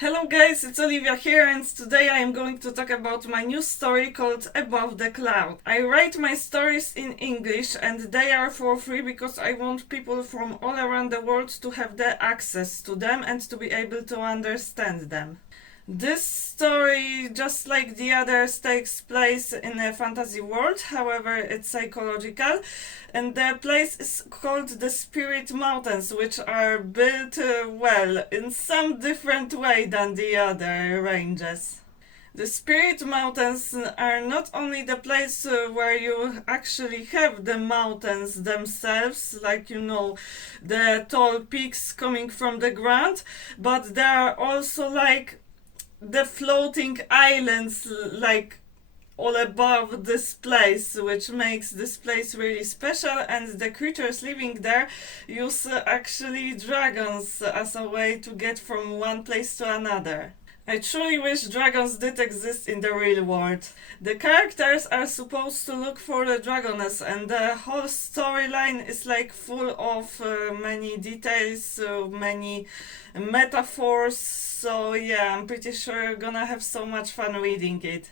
Hello guys, it's Olivia here, and today I am going to talk about my new story called Above the Cloud. I write my stories in English and they are for free because I want people from all around the world to have the access to them and to be able to understand them. This story, just like the others, takes place in a fantasy world, however it's psychological, and the place is called the Spirit Mountains, which are built well in some different way than the other ranges. The Spirit Mountains are not only the place where you actually have the mountains themselves, like the tall peaks coming from the ground, but there are also like the floating islands like all above this place, which makes this place really special, and the creatures living there use actually dragons as a way to get from one place to another. I truly wish dragons did exist in the real world. The characters are supposed to look for the dragoness, and the whole storyline is like full of many details, many metaphors. So yeah, I'm pretty sure you're gonna have so much fun reading it.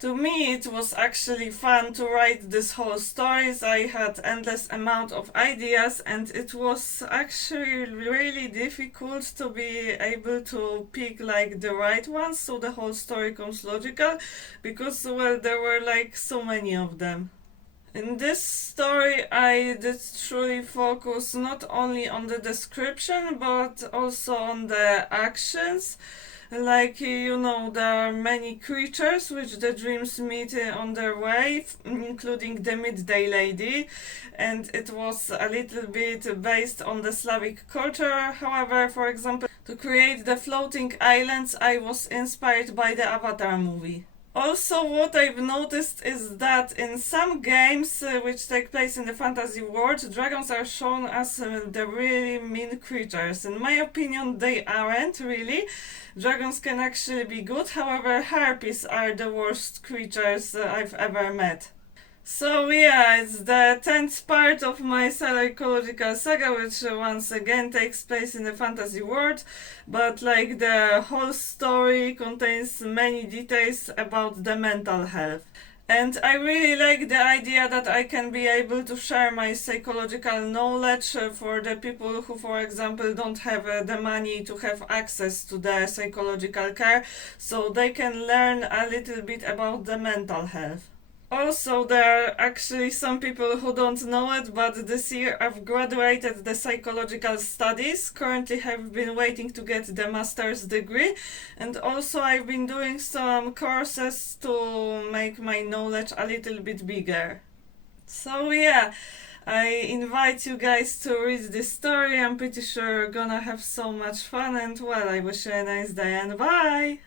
To me, it was actually fun to write this whole stories. I had endless amount of ideas, and it was actually really difficult to be able to pick like the right ones so the whole story comes logical, because well, there were like so many of them. In this story, I did truly focus not only on the description but also on the actions. Like, there are many creatures which the dreams meet on their way, including the Midday Lady, and it was a little bit based on the Slavic culture. However, for example, to create the floating islands, I was inspired by the Avatar movie. Also, what I've noticed is that in some games which take place in the fantasy world, dragons are shown as the really mean creatures. In my opinion, they aren't really. Dragons can actually be good, however, harpies are the worst creatures I've ever met. So yeah, it's the 10th part of my psychological saga, which once again takes place in the fantasy world, but like the whole story contains many details about the mental health. And I really like the idea that I can be able to share my psychological knowledge for the people who, for example, don't have the money to have access to the psychological care, so they can learn a little bit about the mental health. Also, there are actually some people who don't know it, but this year I've graduated the psychological studies. Currently have been waiting to get the master's degree, and also I've been doing some courses to make my knowledge a little bit bigger. So yeah, I invite you guys to read this story. I'm pretty sure you're gonna have so much fun, and well, I wish you a nice day and bye!